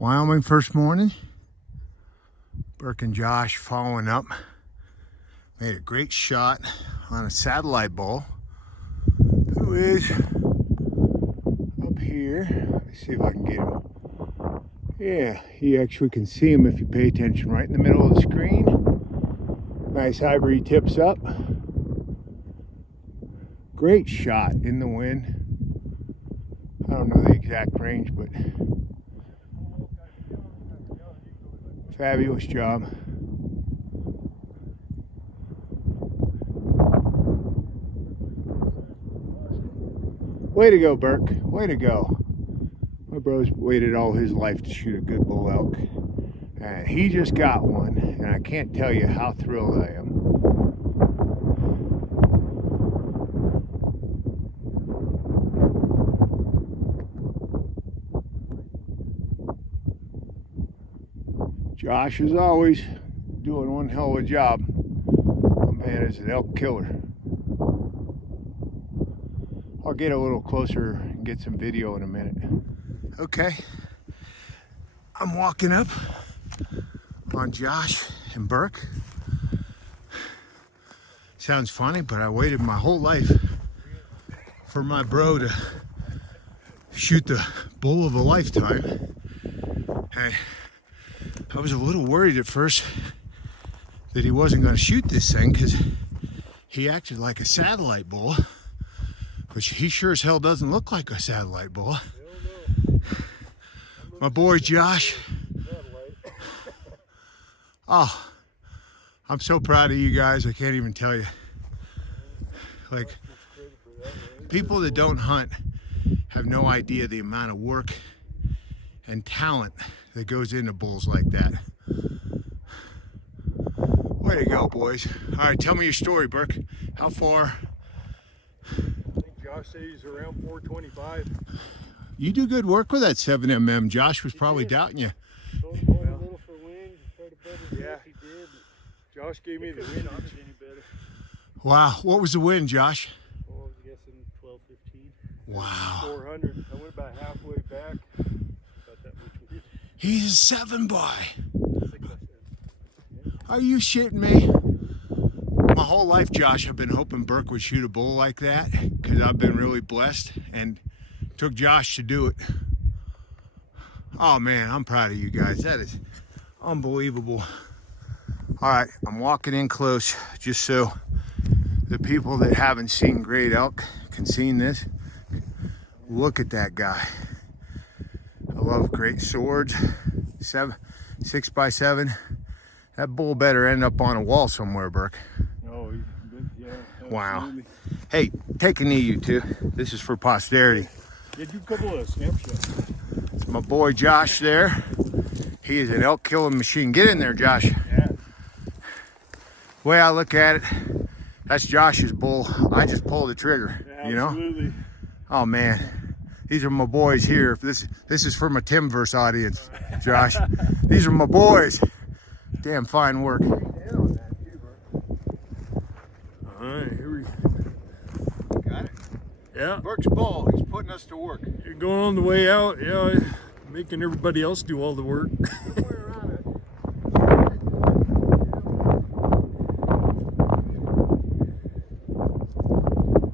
Wyoming first morning. Burke and Josh following up. Made a great shot on a satellite bull who is up here. Let me see if I can get him. Yeah, you actually can see him if you pay attention, right in the middle of the screen. Nice hybrid tips up. Great shot in the wind. I don't know the exact range, but fabulous job. Way to go, Burke. Way to go. My bro's waited all his life to shoot a good bull elk. And he just got one. And I can't tell you how thrilled I am. Josh is always doing one hell of a job. My man is an elk killer. I'll get a little closer and get some video in a minute. Okay, I'm walking up on Josh and Burke. Sounds funny, but I waited my whole life for my bro to shoot the bull of a lifetime. And I was a little worried at first that he wasn't going to shoot this thing because he acted like a satellite bull, which he sure as hell doesn't look like a satellite bull. My boy Josh. Oh, I'm so proud of you guys. I can't even tell you. Like, people that don't hunt have no idea the amount of work and talent that goes into bulls like that. Way to go, boys. All right, tell me your story, Burke. How far? I think Josh says he's around 425. You do good work with that 7mm. Josh was probably doubting you. Told him hold a little for wind, tried to better Yeah. he did. Josh gave me the wind. Not any better. Wow, what was the wind, Josh? Oh, I was guessing 12, 15. Wow. 400. I went about halfway back. About that much wind. He's a 7-by. 6 by 7. Are you shitting me? My whole life, Josh, I've been hoping Burke would shoot a bull like that because I've been really blessed and took Josh to do it. Oh man, I'm proud of you guys. That is unbelievable. All right, I'm walking in close just so the people that haven't seen great elk can see this. Look at that guy. I love great swords. 6x7. That bull better end up on a wall somewhere, Burke. Oh, yeah. Wow. Absolutely. Hey, take a knee, you two. This is for posterity. Yeah, do a couple of snapshots. It's my boy Josh there. He is an elk killing machine. Get in there, Josh. Yeah. The way I look at it, that's Josh's bull. I just pull the trigger, you know? Absolutely. Oh man, these are my boys here. This is for my Timverse audience, Josh. These are my boys. Damn fine work. All right, here we Got it? Yeah. Burke's bull. He's putting us to work. You're going on the way out. Yeah, making everybody else do all the work.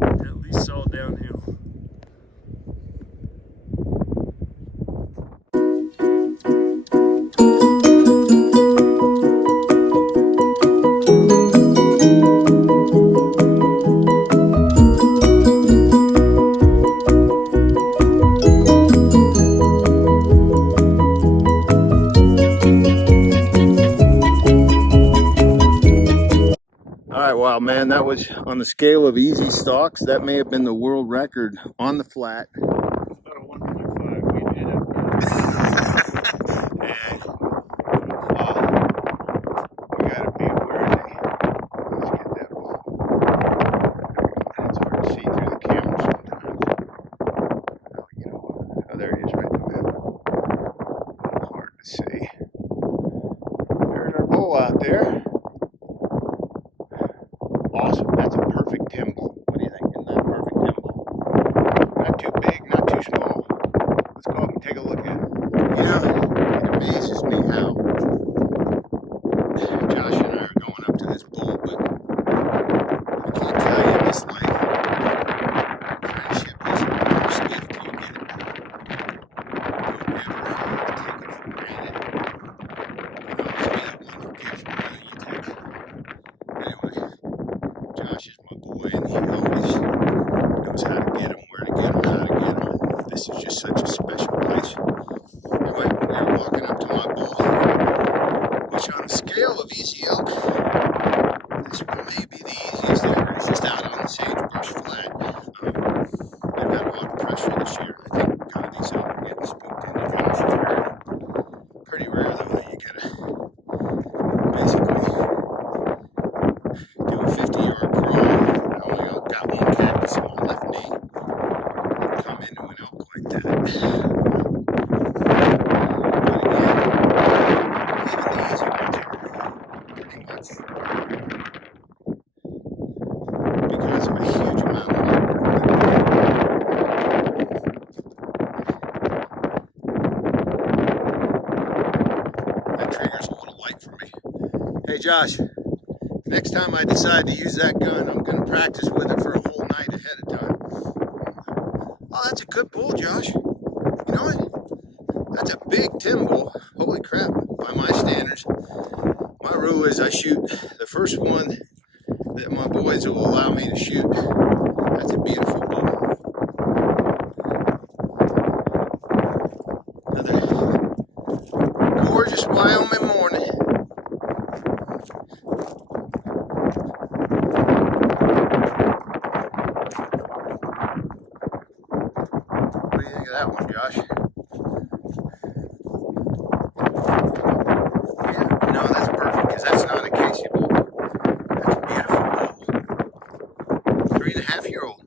At least it's all downhill. Wow, man, that was on the scale of easy stalks. That may have been the world record on the flat. It's about a 1.5. We did have And we gotta be worthy. Let's get that ball. It's hard to see through the camera sometimes. Oh, you know, oh, there he is, right in the middle. Hard to see. There's our bull out there. Awesome. That's a perfect Tim bull. What do you think? Isn't that a perfect Tim bull? Not too big, just such a special place. Anyway, we're walking up to my bull, which on the scale of easy elk, this may be the easiest there. It's just out on the sagebrush flat. They've had a lot of pressure this year. I think these elk are getting spooked into Josh's area. Pretty rare though that you get a basically do a 50-yard crawl. I only got one cactus on my left knee. Come into an elk like that. But again, even the easy ones are pretty much because of a huge amount of hard work. That trigger's a little light for me. Hey Josh, next time I decide to use that gun, I'm going to practice with it for a whole night ahead of time. Oh, that's a good bull, Josh. You know what? That's a big Tim bull. Holy crap, by my standards. My rule is I shoot the first one that my boys will allow me to shoot. That's a beautiful bull. Another gorgeous Wyoming morning. What do you think of that one, Josh? Yeah, no, that's perfect because that's not a Casey bull. That's a beautiful bull. 3.5-year-old.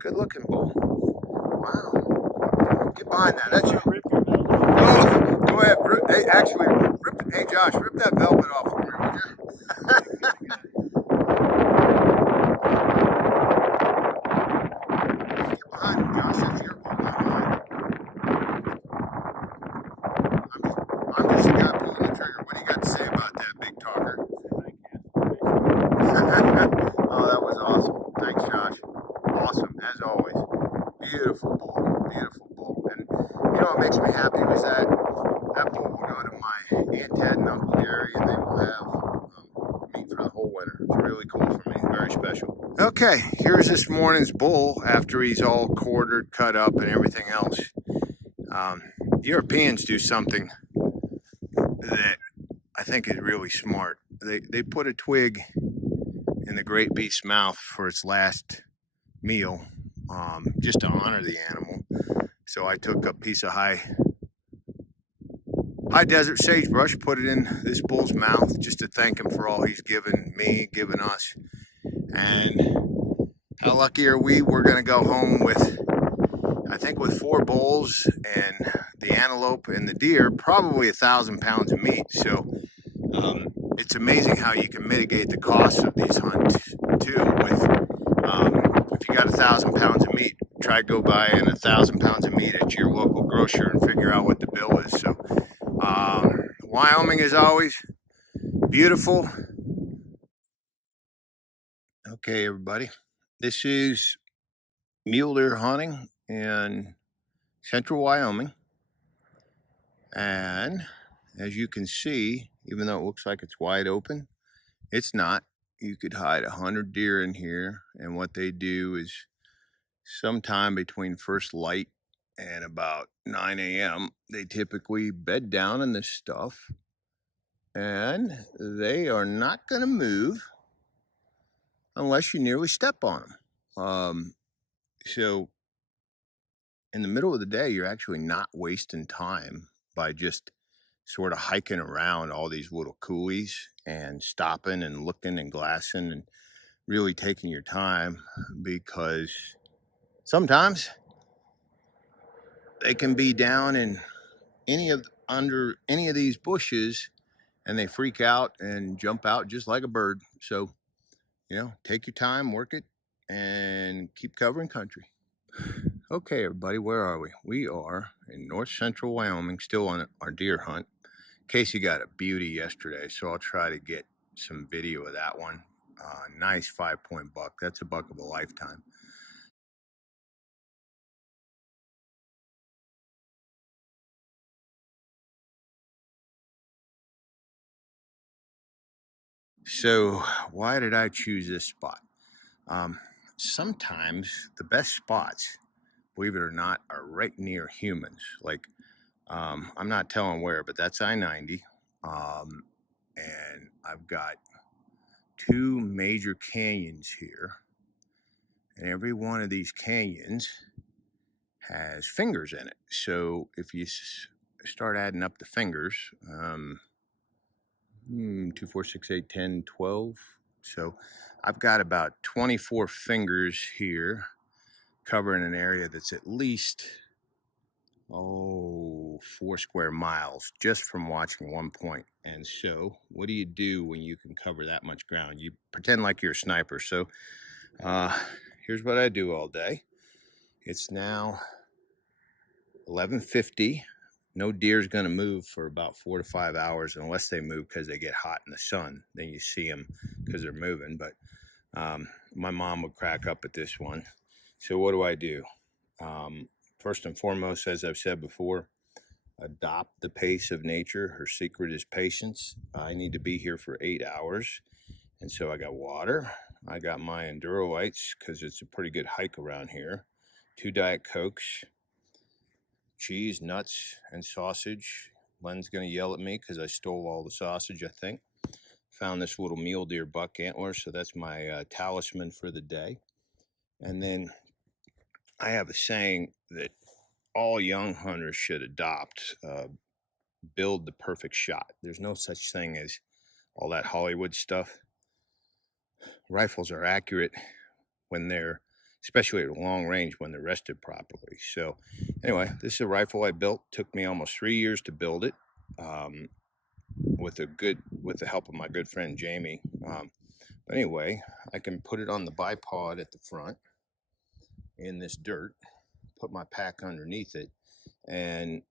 Good looking bull. Wow. Get behind that. That's your. Rip your belt. Oh, go ahead. Hey, actually, hey Josh, rip that velvet off for me, would you? Get behind him, Josh. That's your bull, not mine. I'm just the guy pulling the trigger. What do you got to say about that, big talker? Oh, that was awesome. Thanks, Josh. Awesome, as always. Beautiful bull. Beautiful bull. And you know what makes me happy was that bull will go to my Aunt Ted and Uncle Gary, and they will have meat for the whole winter. It's really cool for me. Very special. Okay, here's this morning's bull after he's all quartered, cut up, and everything else. Europeans do something that I think is really smart. They put a twig in the great beast's mouth for its last meal, just to honor the animal. So I took a piece of high desert sagebrush, put it in this bull's mouth just to thank him for all he's given me, given us. And how lucky are we? We're gonna go home with, I think, with 4 bulls and the antelope and the deer, probably 1,000 pounds of meat. So it's amazing how you can mitigate the cost of these hunts too. With if you got 1,000 pounds of meat, try go buying 1,000 pounds of meat at your local grocer and figure out what the bill is. So Wyoming is always beautiful. Okay, everybody, this is mule deer hunting in central Wyoming, and as you can see, even though it looks like it's wide open, it's not. You could hide 100 deer in here, and what they do is sometime between first light and about 9 a.m. they typically bed down in this stuff, and they are not going to move unless you nearly step on them. So in the middle of the day, you're actually not wasting time by just sort of hiking around all these little coulees and stopping and looking and glassing and really taking your time, because sometimes they can be down in under any of these bushes and they freak out and jump out just like a bird. So, you know, take your time, work it, and keep covering country. Okay, everybody, where are we? We are in north central Wyoming, still on our deer hunt. Casey got a beauty yesterday, so I'll try to get some video of that one. Nice 5-point buck. That's a buck of a lifetime. So why did I choose this spot? Sometimes the best spots believe it or not, are right near humans. Like, I'm not telling where, but that's I-90. And I've got two major canyons here. And every one of these canyons has fingers in it. So if you start adding up the fingers, 2, 4, 6, 8, 10, 12. So I've got about 24 fingers here covering an area that's at least 4 square miles just from watching one point. And so what do you do when you can cover that much ground? You pretend like you're a sniper. So here's what I do all day. It's now 11:50. No deer's going to move for about 4 to 5 hours unless they move because they get hot in the sun. Then you see them because they're moving. But my mom would crack up at this one. So what do? First and foremost, as I've said before, adopt the pace of nature. Her secret is patience. I need to be here for 8 hours. And so I got water. I got my Endurolights because it's a pretty good hike around here. 2 Diet Cokes. Cheese, nuts, and sausage. Len's going to yell at me because I stole all the sausage, I think. Found this little mule deer buck antler, so that's my talisman for the day. And then I have a saying that all young hunters should adopt. Build the perfect shot. There's no such thing as all that Hollywood stuff. Rifles are accurate when they're, especially at long range, when they're rested properly. So anyway, this is a rifle I built. Took me almost 3 years to build it, with the help of my good friend Jamie. But anyway, I can put it on the bipod at the front in this dirt, put my pack underneath it, and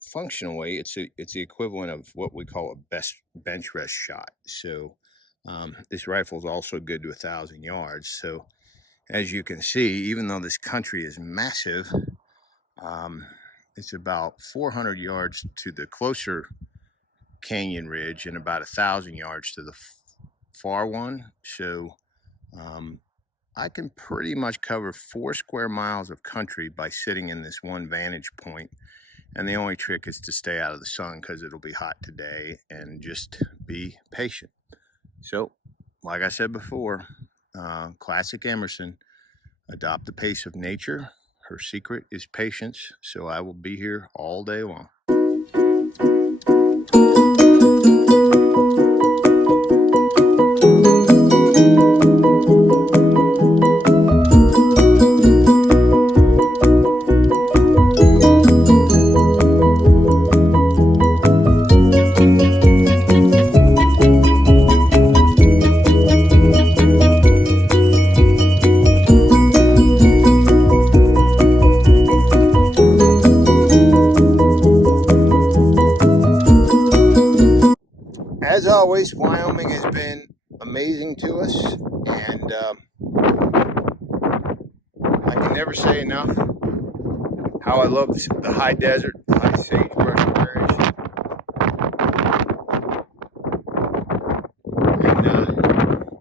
functionally it's the equivalent of what we call a best bench rest shot. So this rifle is also good to 1,000 yards. So as you can see, even though this country is massive, it's about 400 yards to the closer canyon ridge and about 1,000 yards to the far one. So I can pretty much cover 4 square miles of country by sitting in this one vantage point. And the only trick is to stay out of the sun because it'll be hot today, and just be patient. So, like I said before, classic Emerson, adopt the pace of nature. Her secret is patience. So I will be here all day long. As always, Wyoming has been amazing to us, and I can never say enough how I love the high desert, the high sagebrush prairies. And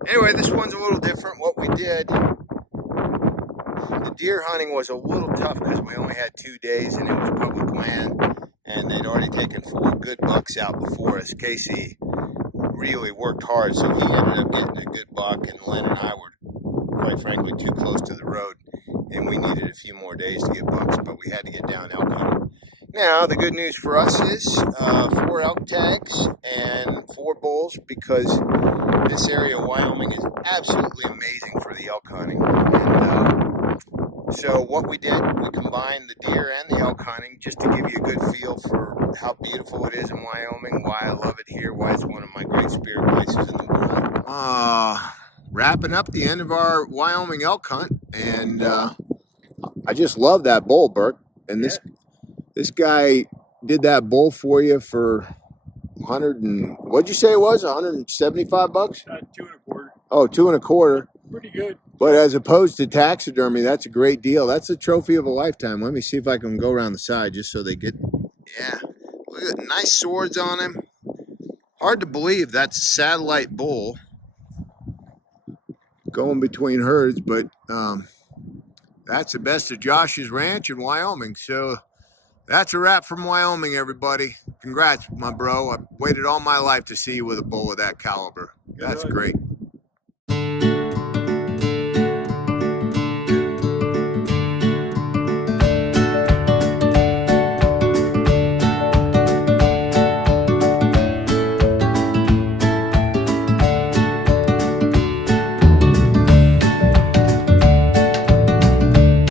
anyway, this one's a little different. What we did, the deer hunting was a little tough because we only had 2 days and it was public land, and they'd already taken 4 good bucks out before us. Casey really worked hard, so he ended up getting a good buck, and Len and I were, quite frankly, too close to the road, and we needed a few more days to get bucks, but we had to get down elk hunting. Now, the good news for us is 4 elk tags and 4 bulls, because this area of Wyoming is absolutely amazing for the elk hunting. And so what we did, we combined the deer and the elk hunting just to give you a good feel for how beautiful it is in Wyoming, why I love it here, why it's one of my great spirit places in the world. Wrapping up the end of our Wyoming elk hunt, and I just love that bull, Burke. And this guy did that bull for you for 100 and, what'd you say it was, 175 bucks? 2 1/4. Oh, 2 1/4. Pretty good. But as opposed to taxidermy, that's a great deal. That's a trophy of a lifetime. Let me see if I can go around the side just so they get, yeah. Look at the nice swords on him. Hard to believe that's a satellite bull going between herds, but That's the best of Josh's ranch in Wyoming. So that's a wrap from Wyoming, everybody. Congrats, my bro. I've waited all my life to see you with a bull of that caliber. That's Good. great.